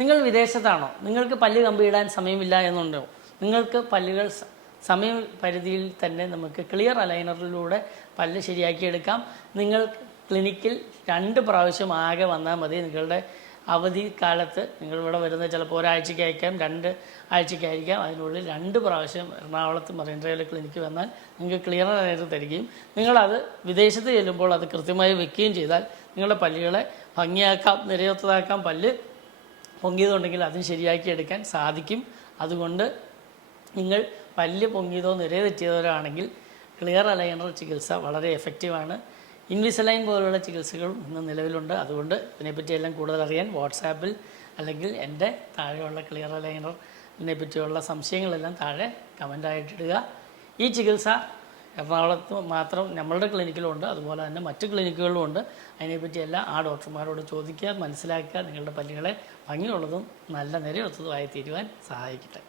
നിങ്ങൾ വിദേശത്താണോ? നിങ്ങൾക്ക് പല്ല് കമ്പിയിടാൻ സമയമില്ല എന്നുണ്ടോ? നിങ്ങൾക്ക് പല്ലുകൾ സമയപരിധിയിൽ തന്നെ നമുക്ക് ക്ലിയർ അലൈനറിലൂടെ പല്ല് ശരിയാക്കിയെടുക്കാം. നിങ്ങൾ ക്ലിനിക്കിൽ 2 പ്രാവശ്യം ആകെ വന്നാൽ മതി. നിങ്ങളുടെ അവധി കാലത്ത് നിങ്ങളിവിടെ വരുന്നത് ചിലപ്പോൾ ഒരാഴ്ചയ്ക്കായിരിക്കാം, 2 ആഴ്ചയ്ക്കായിരിക്കാം. അതിനുള്ളിൽ 2 പ്രാവശ്യം എറണാകുളത്ത് മറൈൻ ഡ്രൈവിലെ ക്ലിനിക്ക് വന്നാൽ നിങ്ങൾക്ക് ക്ലിയർ അലൈനർ തരികയും നിങ്ങളത് വിദേശത്ത് ചെല്ലുമ്പോൾ അത് കൃത്യമായി വെക്കുകയും ചെയ്താൽ നിങ്ങളുടെ പല്ലുകളെ ഭംഗിയാക്കാം, നിരയൊത്തതാക്കാം. പല്ല് പൊങ്ങിയതുണ്ടെങ്കിൽ അതും ശരിയാക്കിയെടുക്കാൻ സാധിക്കും. അതുകൊണ്ട് നിങ്ങൾ പല്ല് പൊങ്ങിയതോ നിരയ തെറ്റിയതോ ആണെങ്കിൽ ക്ലിയർ അലൈനർ ചികിത്സ വളരെ എഫക്റ്റീവാണ്. ഇൻവിസലൈൻ പോലുള്ള ചികിത്സകളും ഇന്ന് നിലവിലുണ്ട്. അതുകൊണ്ട് ഇതിനെപ്പറ്റിയെല്ലാം കൂടുതൽ അറിയാൻ വാട്സാപ്പിൽ അല്ലെങ്കിൽ എൻ്റെ താഴെയുള്ള ക്ലിയർ അലൈനറിനെ പറ്റിയുള്ള സംശയങ്ങളെല്ലാം താഴെ കമൻ്റായിട്ടിടുക. ഈ ചികിത്സ എറണാകുളത്ത് മാത്രം നമ്മളുടെ ക്ലിനിക്കിലുമുണ്ട്, അതുപോലെ തന്നെ മറ്റ് ക്ലിനിക്കുകളിലും ഉണ്ട്. അതിനെപ്പറ്റിയെല്ലാം ആ ഡോക്ടർമാരോട് ചോദിക്കുക, മനസ്സിലാക്കുക. നിങ്ങളുടെ പല്ലുകളെ ഭംഗിയുള്ളതും നല്ല നിരയൊത്തതുമായി തീരുവാൻ സഹായിക്കട്ടെ.